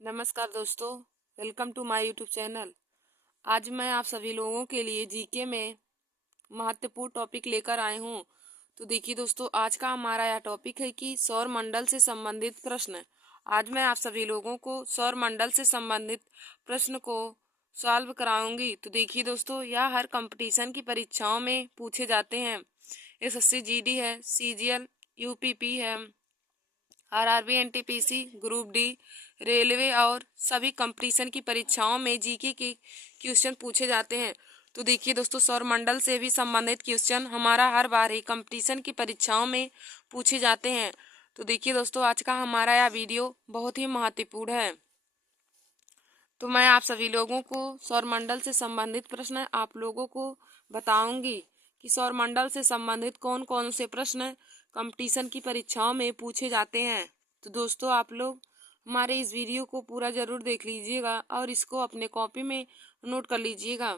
नमस्कार दोस्तों, welcome to my YouTube channel. आज मैं आप सभी लोगों के लिए जीके में महत्वपूर्ण टॉपिक लेकर आए हूँ। तो देखिए दोस्तों, आज का हमारा यह टॉपिक है कि सौर मंडल से संबंधित प्रश्न। आज मैं आप सभी लोगों को सौर मंडल से संबंधित प्रश्न को सॉल्व कराऊंगी। तो देखिए दोस्तों, यह हर कंपटीशन की परीक्षाओं में पूछे जाते हैं। एसएससी जीडी है, सीजीएल, यूपीपी है, RRB, NTPC, group D, railway और सभी कंपटीशन की परीक्षाओं में जीके के क्वेश्चन पूछे जाते हैं। तो देखिए दोस्तों, सौरमंडल से भी संबंधित क्वेश्चन हमारा हर बार ही कंपटीशन की परीक्षाओं में पूछे जाते हैं। तो देखिए दोस्तों, आज का हमारा यह वीडियो बहुत ही महत्वपूर्ण है। तो मैं आप सभी लोगों को सौरमंडल से संबंधित प्रश्न आप लोगों को बताऊंगी कि सौरमंडल से संबंधित कौन कौन से प्रश्न कंपटीशन की परीक्षाओं में पूछे जाते हैं। तो दोस्तों, आप लोग हमारे इस वीडियो को पूरा जरूर देख लीजिएगा और इसको अपने कॉपी में नोट कर लीजिएगा।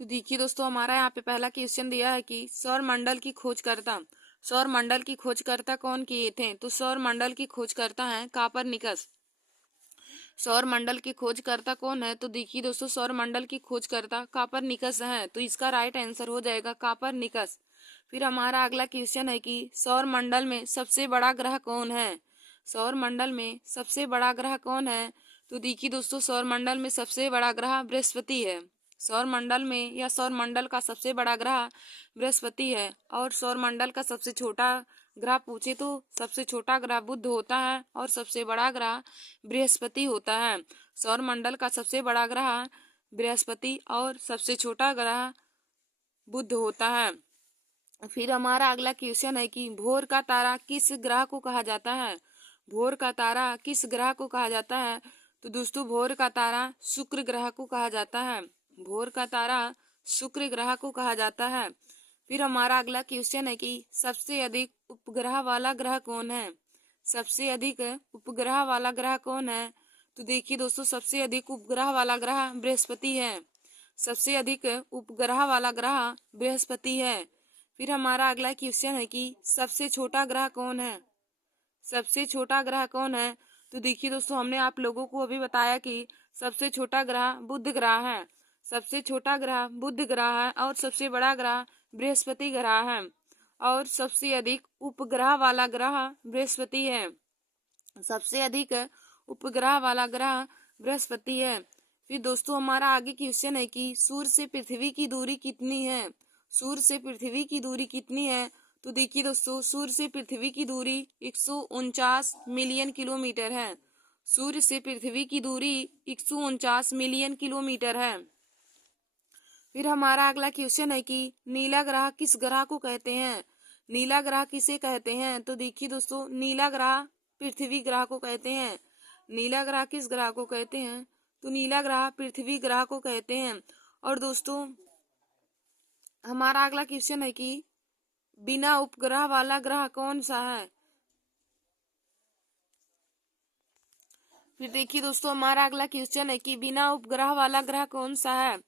तो देखिए दोस्तों, हमारा यहाँ पे पहला क्वेश्चन दिया है कि सौरमंडल की खोजकर्ता। सौरमंडल की खोजकर्ता कौन किए थे? तो सौरमंडल की खोजकर्ता हैं कापरनिकस। सौर मंडल की खोजकर्ता कौन है? तो देखिए दोस्तों, सौर मंडल की खोजकर्ता कापरनिकस है। तो इसका राइट आंसर हो जाएगा कापरनिकस। फिर हमारा अगला क्वेश्चन है कि सौर मंडल में सबसे बड़ा ग्रह कौन है? सौर मंडल में सबसे बड़ा ग्रह कौन है? तो देखिए दोस्तों, सौर मंडल में सबसे बड़ा ग्रह बृहस्पति है। सौर मंडल में या सौर मंडल का सबसे बड़ा ग्रह बृहस्पति है। और सौर मंडल का सबसे छोटा ग्रह पूछे तो सबसे छोटा ग्रह बुध होता है और सबसे बड़ा ग्रह बृहस्पति होता है। सौर मंडल का सबसे बड़ा ग्रह बृहस्पति और सबसे छोटा ग्रह बुध होता है। फिर हमारा अगला क्वेश्चन है कि भोर का तारा किस ग्रह को कहा जाता है? भोर का तारा किस ग्रह को कहा जाता है? तो दोस्तों, भोर का तारा शुक्र ग्रह को कहा जाता है। भोर का तारा शुक्र ग्रह को कहा जाता है। फिर हमारा अगला क्वेश्चन है कि सबसे अधिक उपग्रह वाला ग्रह कौन है? सबसे अधिक उपग्रह वाला ग्रह कौन है? तो देखिए दोस्तों, सबसे अधिक उपग्रह वाला ग्रह बृहस्पति है। सबसे अधिक उपग्रह वाला ग्रह बृहस्पति है। फिर हमारा अगला क्वेश्चन है कि सबसे छोटा ग्रह कौन है? सबसे छोटा ग्रह कौन है? तो देखिए दोस्तों, हमने आप लोगों को अभी बताया कि सबसे छोटा ग्रह बुध ग्रह है। सबसे छोटा ग्रह बुध ग्रह है और सबसे बड़ा ग्रह बृहस्पति ग्रह है। और सबसे अधिक उपग्रह वाला ग्रह बृहस्पति है। सबसे अधिक उपग्रह वाला ग्रह बृहस्पति है। फिर दोस्तों, हमारा आगे क्वेश्चन है कि सूर्य से पृथ्वी की दूरी कितनी है? सूर्य से पृथ्वी की दूरी कितनी है? तो देखिए दोस्तों, सूर्य से पृथ्वी की दूरी 149 मिलियन किलोमीटर है। सूर्य से पृथ्वी की दूरी 149 मिलियन किलोमीटर है। फिर हमारा अगला क्वेश्चन है कि नीला ग्रह किस ग्रह को कहते हैं? नीला ग्रह किसे कहते हैं? तो देखिए दोस्तों, नीला ग्रह पृथ्वी ग्रह को कहते हैं। नीला ग्रह किस ग्रह को कहते हैं? तो नीला ग्रह पृथ्वी ग्रह को कहते हैं। और दोस्तों, हमारा अगला क्वेश्चन है कि बिना उपग्रह वाला ग्रह कौन सा है? फिर देखिए दोस्तों, हमारा अगला क्वेश्चन है कि बिना उपग्रह वाला ग्रह कौन सा है?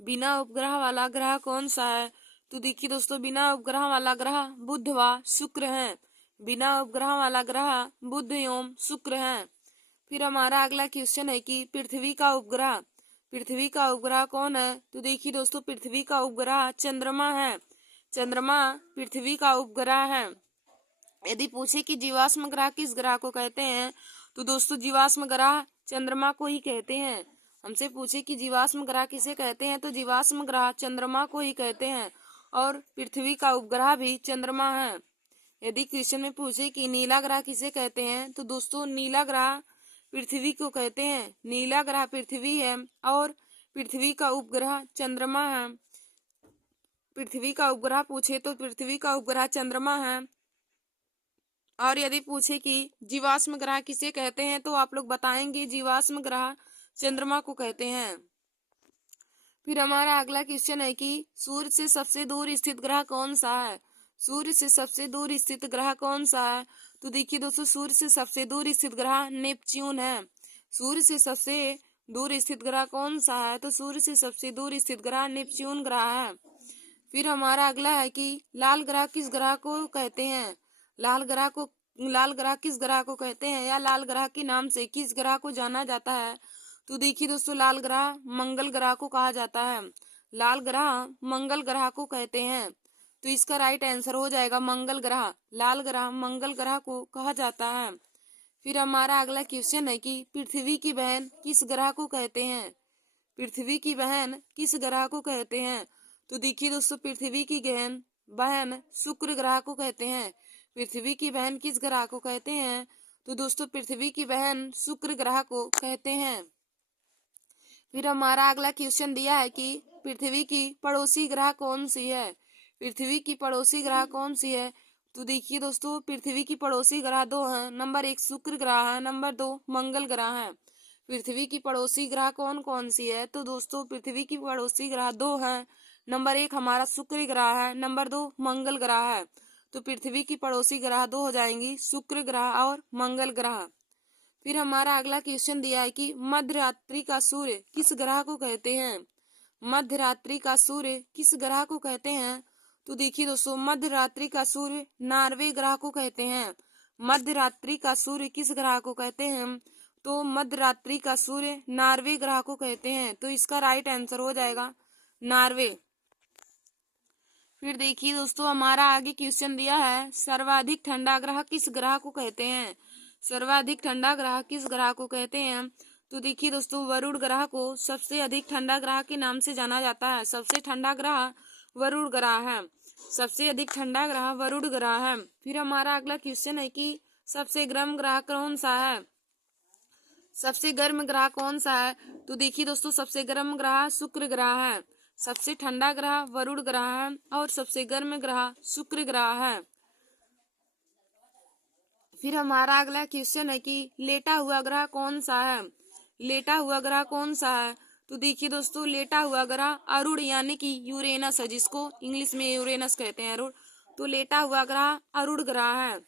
बिना उपग्रह वाला ग्रह कौन सा है? तो देखिए दोस्तों, बिना उपग्रह वाला ग्रह बुध व शुक्र है। बिना उपग्रह वाला ग्रह बुध एवं शुक्र है। फिर हमारा अगला क्वेश्चन है कि पृथ्वी का उपग्रह कौन है? तो देखिए दोस्तों, पृथ्वी का उपग्रह चंद्रमा है। चंद्रमा पृथ्वी का उपग्रह है। यदि पूछे कि जीवाश्म ग्रह किस ग्रह को कहते हैं? तो दोस्तों, जीवाश्म ग्रह चंद्रमा को ही कहते हैं। हमसे पूछे कि जीवाश्म ग्रह किसे कहते हैं? तो जीवाश्म ग्रह चंद्रमा को ही कहते हैं। और पृथ्वी का उपग्रह भी चंद्रमा है। यदि क्वेश्चन में पूछे कि नीला ग्रह किसे कहते हैं? तो दोस्तों, नीला ग्रह पृथ्वी को कहते हैं। नीला ग्रह पृथ्वी है और पृथ्वी का उपग्रह चंद्रमा है। पृथ्वी का उपग्रह पूछे तो पृथ्वी का उपग्रह चंद्रमा है। और यदि पूछे कि जीवाश्म ग्रह किसे कहते हैं? तो आप लोग बताएंगे जीवाश्म ग्रह चंद्रमा को कहते हैं। फिर हमारा अगला क्वेश्चन है कि सूर्य से सबसे दूर स्थित ग्रह कौन सा है? सूर्य से सबसे दूर स्थित ग्रह कौन सा है? तो देखिए दोस्तों, सूर्य से सबसे दूर स्थित ग्रह नेपच्यून है। सूर्य से सबसे दूर स्थित ग्रह कौन सा है? तो सूर्य से सबसे दूर स्थित ग्रह नेपच्यून ग्रह है। फिर हमारा अगला है कि लाल ग्रह किस ग्रह को कहते हैं? लाल ग्रह को लाल ग्रह किस ग्रह को कहते हैं या लाल ग्रह के नाम से किस ग्रह को जाना जाता है? तो देखिए दोस्तों, लाल ग्रह मंगल ग्रह को कहा जाता है। लाल ग्रह मंगल ग्रह को कहते हैं। तो इसका राइट आंसर हो जाएगा मंगल ग्रह। लाल ग्रह मंगल ग्रह को कहा जाता है। फिर हमारा अगला क्वेश्चन है कि पृथ्वी की बहन किस ग्रह को कहते हैं? पृथ्वी की बहन किस ग्रह को कहते हैं? तो देखिए दोस्तों, पृथ्वी की बहन शुक्र ग्रह को कहते हैं। पृथ्वी की बहन किस ग्रह को कहते हैं? तो दोस्तों, पृथ्वी की बहन शुक्र ग्रह को कहते हैं। फिर हमारा अगला क्वेश्चन दिया है कि पृथ्वी की पड़ोसी ग्रह कौन सी है? पृथ्वी की पड़ोसी ग्रह कौन सी है? तो देखिए दोस्तों, पृथ्वी की पड़ोसी ग्रह दो हैं। नंबर 1 शुक्र ग्रह है, नंबर 2 मंगल ग्रह है। पृथ्वी की पड़ोसी ग्रह कौन कौन सी है? तो दोस्तों, पृथ्वी की पड़ोसी ग्रह दो हैं। नंबर 1 हमारा शुक्र ग्रह है, नंबर 2 मंगल ग्रह है। तो पृथ्वी की पड़ोसी ग्रह दो हो जाएंगी, शुक्र ग्रह और मंगल ग्रह। फिर हमारा अगला क्वेश्चन दिया है कि मध्य रात्रि का सूर्य किस ग्रह को कहते हैं? मध्य रात्रि का सूर्य किस ग्रह को कहते हैं? तो देखिए दोस्तों, मध्य रात्रि का सूर्य नार्वे ग्रह को कहते हैं। मध्य रात्रि का सूर्य किस ग्रह को कहते हैं? तो मध्य रात्रि का सूर्य नार्वे ग्रह को कहते हैं। तो इसका राइट आंसर हो जाएगा नार्वे। फिर देखिए दोस्तों, हमारा आगे क्वेश्चन दिया है सर्वाधिक ठंडा ग्रह किस ग्रह को कहते हैं? सर्वाधिक ठंडा ग्रह किस ग्रह को कहते हैं? तो देखिए दोस्तों, वरुण ग्रह को सबसे अधिक ठंडा ग्रह के नाम से जाना जाता है। सबसे ठंडा ग्रह वरुण ग्रह है। सबसे अधिक ठंडा ग्रह वरुण ग्रह है। फिर हमारा अगला क्वेश्चन है कि सबसे गर्म ग्रह कौन सा है? सबसे गर्म ग्रह कौन सा है? तो देखिए दोस्तों, सबसे गर्म ग्रह शुक्र ग्रह है। सबसे ठंडा ग्रह वरुण ग्रह है और सबसे गर्म ग्रह शुक्र ग्रह है। फिर हमारा अगला क्वेश्चन है कि लेटा हुआ ग्रह कौन सा है? लेटा हुआ ग्रह कौन सा है? तो देखिए दोस्तों, लेटा हुआ ग्रह अरुण यानी कि यूरेनस है, जिसको इंग्लिश में यूरेनस कहते हैं, अरुण। तो लेटा हुआ ग्रह अरुण ग्रह है।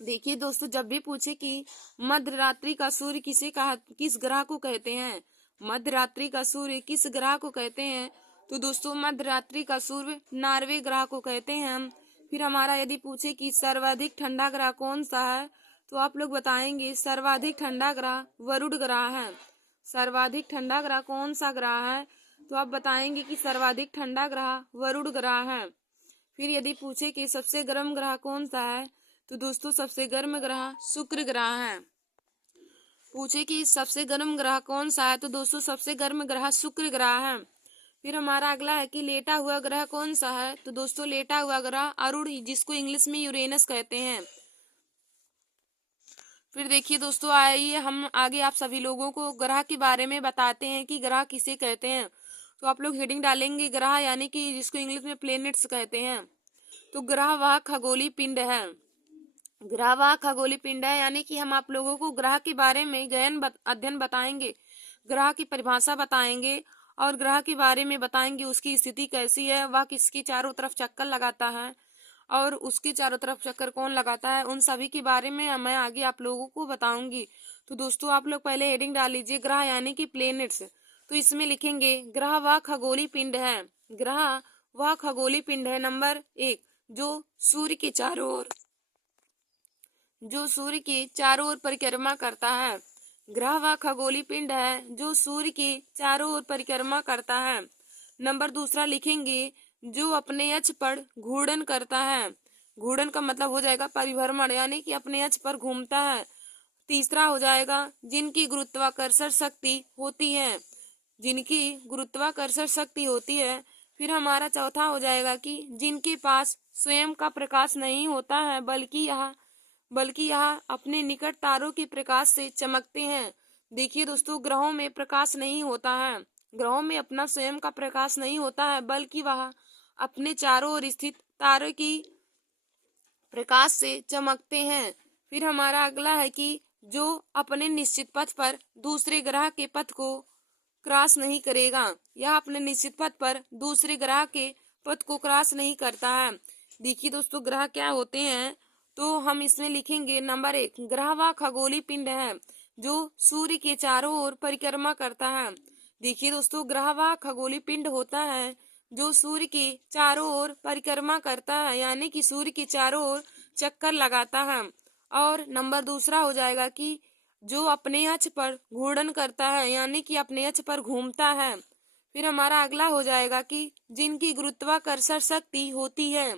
देखिए दोस्तों, जब भी पूछे कि मध्य रात्रि का सूर्य किस ग्रह को कहते हैं, मध्य रात्रि का सूर्य किस ग्रह को कहते हैं? तो दोस्तों, मध्य रात्रि का सूर्य नार्वे ग्रह को कहते हैं। फिर हमारा यदि पूछे कि सर्वाधिक ठंडा ग्रह कौन सा है, तो आप लोग बताएंगे सर्वाधिक ठंडा ग्रह वरुण ग्रह है। सर्वाधिक ठंडा ग्रह कौन सा ग्रह है? तो आप बताएंगे कि सर्वाधिक ठंडा ग्रह वरुण ग्रह है। फिर यदि पूछे कि सबसे गर्म ग्रह कौन सा है, तो दोस्तों, सबसे गर्म ग्रह शुक्र ग्रह है। पूछे कि सबसे गर्म ग्रह कौन सा है, तो दोस्तों, सबसे गर्म ग्रह शुक्र ग्रह है। फिर हमारा अगला है कि लेटा हुआ ग्रह कौन सा है? तो दोस्तों, लेटा हुआ ग्रह अरुण, जिसको इंग्लिश में यूरेनस कहते हैं। फिर देखिए दोस्तों, आइए हम आगे आप सभी लोगों को ग्रह के बारे में बताते हैं कि ग्रह किसे कहते हैं। तो आप लोग हेडिंग डालेंगे ग्रह यानी कि जिसको इंग्लिश में प्लेनेट्स कहते हैं। तो ग्रह वह खगोलीय पिंड है। ग्रह वह खगोलीय पिंड है यानी कि हम आप लोगों को ग्रह के बारे में अध्ययन बताएंगे, ग्रह की परिभाषा बताएंगे और ग्रह के बारे में बताएंगे उसकी स्थिति कैसी है, वह किसकी चारों तरफ चक्कर लगाता है और उसके चारों तरफ चक्कर कौन लगाता है, उन सभी के बारे में मैं आगे आप लोगों को बताऊंगी। तो दोस्तों, आप लोग पहले हेडिंग डाल लीजिए ग्रह यानी कि प्लेनेट्स। तो इसमें लिखेंगे ग्रह वह खगोलीय पिंड है। ग्रह वह खगोलीय पिंड है नंबर 1 जो सूर्य के चारों ओर परिक्रमा करता है। ग्रह वह खगोलीय पिंड है जो सूर्य के चारों ओर परिक्रमा करता है। नंबर 2 लिखेंगे जो अपने अक्ष पर घूर्णन करता है। घूर्णन का मतलब हो जाएगा परिभ्रमण, यानी कि अपने अक्ष पर घूमता है। 3 हो जाएगा जिनकी गुरुत्वाकर्षण शक्ति होती है। जिनकी गुरुत्वाकर्षण शक्ति होती है। फिर हमारा 4 हो जाएगा कि जिनके पास स्वयं का प्रकाश नहीं होता है बल्कि यह अपने निकट तारों के प्रकाश से चमकते हैं। देखिए दोस्तों, ग्रहों में प्रकाश नहीं होता है। ग्रहों में अपना स्वयं का प्रकाश नहीं होता है, बल्कि वह अपने चारों ओर स्थित तारों की प्रकाश से चमकते हैं। फिर हमारा अगला है कि जो अपने निश्चित पथ पर दूसरे ग्रह के पथ को क्रॉस नहीं करेगा, यह अपने निश्चित पथ पर दूसरे ग्रह के पथ को क्रॉस नहीं करता है। देखिए दोस्तों, ग्रह क्या होते हैं, तो हम इसमें लिखेंगे नंबर 1 ग्रह वह खगोलीय पिंड है जो सूर्य के चारों ओर परिक्रमा करता है। देखिए दोस्तों, ग्रह वह खगोलीय पिंड होता है जो सूर्य के चारों ओर परिक्रमा करता है, यानी कि सूर्य के चारों ओर चक्कर लगाता है। और नंबर दूसरा हो जाएगा कि जो अपने अक्ष पर घूर्णन करता है, यानी कि अपने अक्ष पर घूमता है। फिर हमारा अगला हो जाएगा कि जिनकी गुरुत्वाकर्षण शक्ति होती है,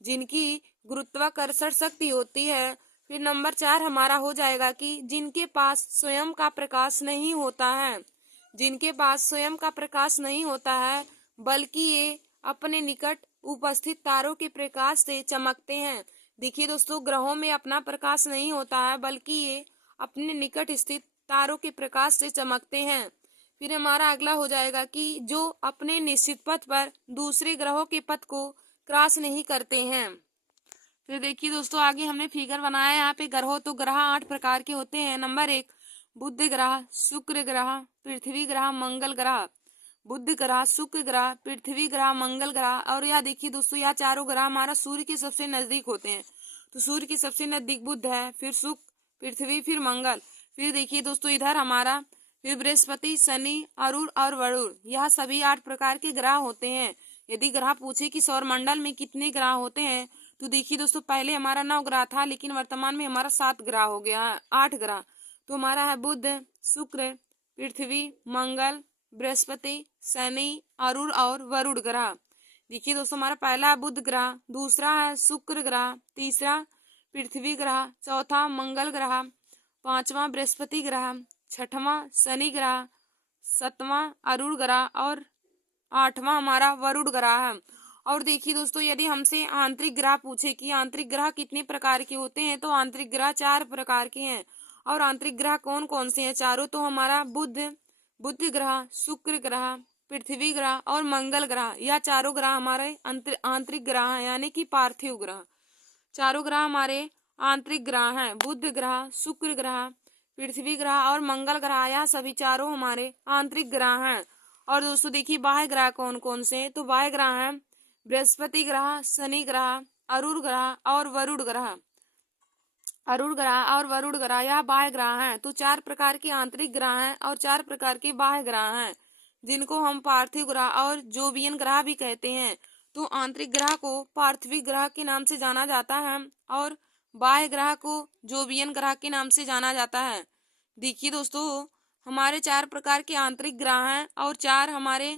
जिनकी गुरुत्वाकर्षण शक्ति होती है। फिर नंबर 4 हमारा हो जाएगा कि जिनके पास स्वयं का प्रकाश नहीं होता है, जिनके पास स्वयं का प्रकाश नहीं होता है, बल्कि ये अपने निकट उपस्थित तारों के प्रकाश से चमकते हैं। देखिए दोस्तों, ग्रहों में अपना प्रकाश नहीं होता है, बल्कि ये अपने निकट स्थित तारों के प्रकाश से चमकते हैं। फिर हमारा अगला हो जाएगा कि जो अपने निश्चित पथ पर दूसरे ग्रहों के पथ को क्रॉस नहीं करते हैं। फिर देखिए दोस्तों, आगे हमने फिगर बनाया है यहाँ पे ग्रहों। तो ग्रह 8 प्रकार के होते हैं। नंबर 1 बुध ग्रह, शुक्र ग्रह, पृथ्वी ग्रह, मंगल ग्रह। बुध ग्रह, शुक्र ग्रह, पृथ्वी ग्रह, मंगल ग्रह। और यह देखिए दोस्तों, यह चारों ग्रह हमारा सूर्य के सबसे नजदीक होते हैं। तो सूर्य के सबसे नजदीक बुध है, फिर शुक्र, पृथ्वी, फिर मंगल। फिर देखिए दोस्तों, इधर हमारा फिर बृहस्पति, शनि, अरुण और वरुण। यह सभी 8 प्रकार के ग्रह होते हैं। यदि ग्रह पूछे कि सौरमंडल में कितने ग्रह होते हैं, तो देखिए दोस्तों, पहले हमारा 9 ग्रह था, लेकिन वर्तमान में हमारा 7 ग्रह हो गया है, 8 ग्रह। तो हमारा है बुध, शुक्र, पृथ्वी, मंगल, बृहस्पति, शनि, अरुण और वरुण ग्रह। देखिए दोस्तों, हमारा पहला है बुध ग्रह, दूसरा है शुक्र ग्रह, तीसरा पृथ्वी ग्रह, चौथा मंगल ग्रह, पांचवा बृहस्पति ग्रह, छठवां शनि ग्रह, सातवां अरुण ग्रह और आठवां हमारा वरुण ग्रह है। और देखिए दोस्तों, यदि हमसे आंतरिक ग्रह पूछे कि आंतरिक ग्रह कितने प्रकार के होते हैं, तो आंतरिक ग्रह 4 प्रकार के हैं। और आंतरिक ग्रह कौन कौन से हैं चारों? तो हमारा बुध ग्रह, शुक्र ग्रह, पृथ्वी ग्रह और मंगल ग्रह। यह चारों ग्रह हमारे आंतरिक ग्रह हैं, यानी कि पार्थिव ग्रह। चारों ग्रह हमारे आंतरिक ग्रह हैं। बुध ग्रह, शुक्र ग्रह, पृथ्वी ग्रह और मंगल ग्रह, यह सभी चारों हमारे आंतरिक ग्रह हैं। और दोस्तों देखिए, बाह्य ग्रह कौन कौन से हैं? तो बाह्य ग्रह हैं बृहस्पति ग्रह, शनि ग्रह, अरुण ग्रह और वरुण ग्रह। अरुण ग्रह और वरुण ग्रह यह बाह्य ग्रह हैं। तो 4 प्रकार के आंतरिक ग्रह हैं और 4 प्रकार के बाह्य ग्रह हैं, जिनको हम पार्थिव ग्रह और जोवियन ग्रह भी कहते हैं। तो आंतरिक ग्रह को पार्थिव ग्रह के नाम से जाना जाता है और बाह्य ग्रह को जोवियन ग्रह के नाम से जाना जाता है। देखिए दोस्तों, हमारे 4 प्रकार के आंतरिक ग्रह हैं और 4 हमारे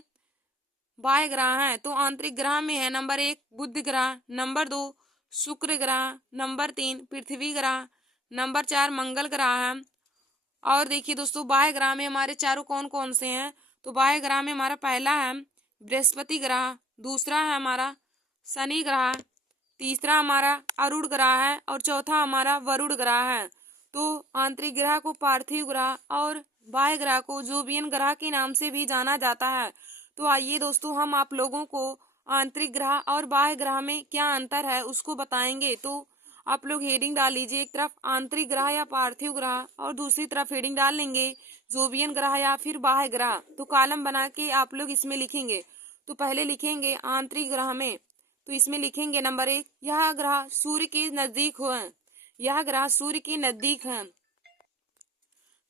बाह्य ग्रह हैं। तो आंतरिक ग्रह में है नंबर 1 बुध ग्रह, नंबर 2 शुक्र ग्रह, नंबर 3 पृथ्वी ग्रह, नंबर 4 मंगल ग्रह है। और देखिए दोस्तों, बाह्य ग्रह में हमारे चारों कौन कौन से हैं? तो बाह्य ग्रह में हमारा पहला है बृहस्पति ग्रह, दूसरा है हमारा शनि ग्रह, तीसरा हमारा अरुण ग्रह है और चौथा हमारा वरुण ग्रह है। तो आंतरिक ग्रह को पार्थिव ग्रह और बाह्य ग्रह को जोवियन ग्रह के नाम से भी जाना जाता है। तो आइए दोस्तों, हम आप लोगों को आंतरिक ग्रह और बाह्य ग्रह में क्या अंतर है उसको बताएंगे। तो आप लोग हेडिंग डाल लीजिए, एक तरफ आंतरिक ग्रह या पार्थिव ग्रह और दूसरी तरफ हेडिंग डाल लेंगे जोवियन ग्रह या फिर बाह्य ग्रह। तो कॉलम बना के आप लोग इसमें लिखेंगे। तो पहले लिखेंगे आंतरिक ग्रह में, तो इसमें लिखेंगे नंबर 1 यह ग्रह सूर्य के नजदीक हो, यह ग्रह सूर्य के नजदीक है।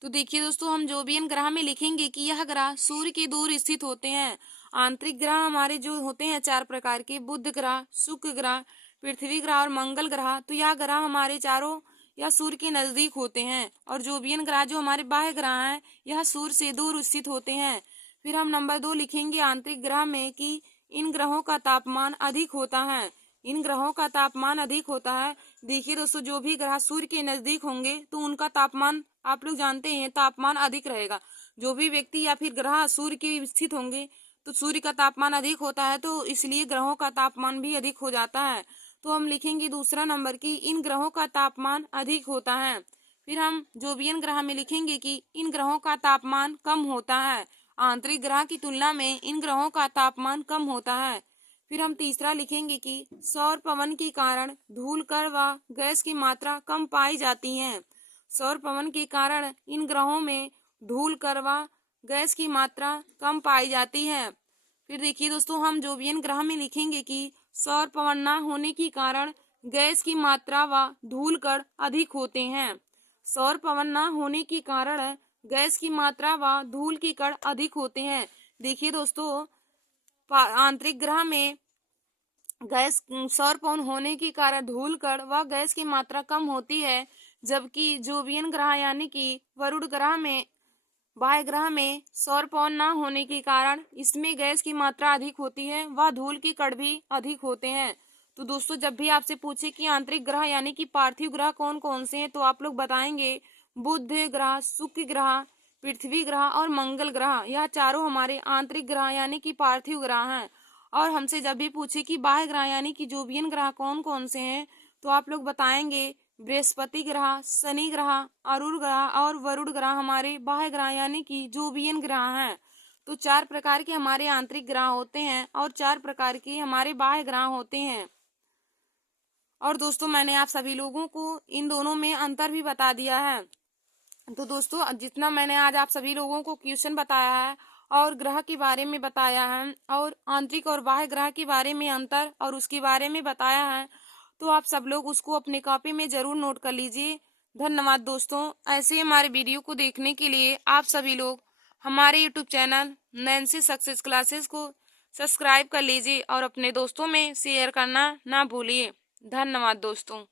तो देखिए दोस्तों, हम जोवियन ग्रह में लिखेंगे कि यह ग्रह सूर्य के दूर स्थित होते हैं। आंतरिक ग्रह हमारे जो होते हैं 4 प्रकार के, बुध ग्रह, शुक्र ग्रह, पृथ्वी ग्रह और मंगल ग्रह, तो यह ग्रह हमारे चारों या सूर्य के नजदीक होते हैं। और जोवियन ग्रह जो हमारे बाह्य ग्रह हैं, यह सूर्य से दूर स्थित होते हैं। फिर हम नंबर 2 लिखेंगे आंतरिक ग्रह में कि इन ग्रहों का तापमान अधिक होता है। इन ग्रहों का तापमान अधिक होता है। देखिए दोस्तों, जो भी ग्रह सूर्य के नजदीक होंगे तो उनका तापमान आप लोग जानते हैं तापमान अधिक रहेगा। जो भी व्यक्ति या फिर ग्रह सूर्य के स्थित होंगे तो सूर्य का तापमान अधिक होता है, तो इसलिए ग्रहों का तापमान भी अधिक हो जाता है। तो हम लिखेंगे दूसरा नंबर कि इन ग्रहों का तापमान अधिक होता है। फिर हम जोवियन ग्रह में लिखेंगे कि इन ग्रहों का तापमान कम होता है। आंतरिक ग्रह की तुलना में इन ग्रहों का तापमान कम होता है। फिर हम तीसरा लिखेंगे कि सौर पवन के कारण धूल कण व गैस की मात्रा कम पाई जाती है। सौर पवन के कारण इन ग्रहों में धूल कण व गैस की मात्रा कम पाई जाती है। फिर देखिए दोस्तों, हम जोवियन ग्रह में लिखेंगे कि सौर पवन न होने के कारण गैस की मात्रा व धूल कण अधिक होते हैं। सौर पवन न होने के कारण गैस की मात्रा व धूल के कण अधिक होते हैं। देखिए दोस्तों, आंतरिक ग्रह में गैस सौर पवन होने के कारण धूल कण व गैस की मात्रा कम होती है, जबकि जोवियन ग्रह यानी कि वरुण ग्रह में, बाह्य ग्रह में सौर पवन न होने के कारण इसमें गैस की मात्रा अधिक होती है, वह धूल के कण भी अधिक होते हैं। तो दोस्तों जब भी आपसे पूछे कि आंतरिक ग्रह यानी कि पार्थिव ग्रह कौन कौन से हैं, तो आप लोग बताएंगे बुध ग्रह, शुक्र ग्रह, पृथ्वी ग्रह और मंगल ग्रह। यह चारों हमारे आंतरिक ग्रह यानी कि पार्थिव ग्रह हैं। और हमसे जब भी पूछे कि बाह्य ग्रह यानी कि जोवियन ग्रह कौन कौन से हैं, तो आप लोग बताएंगे बृहस्पति ग्रह, शनि ग्रह, अरुण ग्रह और वरुण ग्रह हमारे बाह्य ग्रह यानी कि जोवियन ग्रह हैं। तो 4 प्रकार के हमारे आंतरिक ग्रह होते हैं और 4 प्रकार के हमारे बाह्य ग्रह होते हैं। और दोस्तों मैंने आप सभी लोगों को इन दोनों में अंतर भी बता दिया है। तो दोस्तों जितना मैंने आज आप सभी लोगों को क्वेश्चन बताया है और ग्रह के बारे में बताया है और आंतरिक और बाह्य ग्रह के बारे में अंतर और उसके बारे में बताया है, तो आप सब लोग उसको अपनी कॉपी में जरूर नोट कर लीजिए। धन्यवाद दोस्तों। ऐसे हमारे वीडियो को देखने के लिए आप सभी लोग हमारे YouTube channel Nancy success classes को सब्सक्राइब कर लीजिए और अपने दोस्तों में शेयर करना ना भूलिए। धन्यवाद दोस्तों।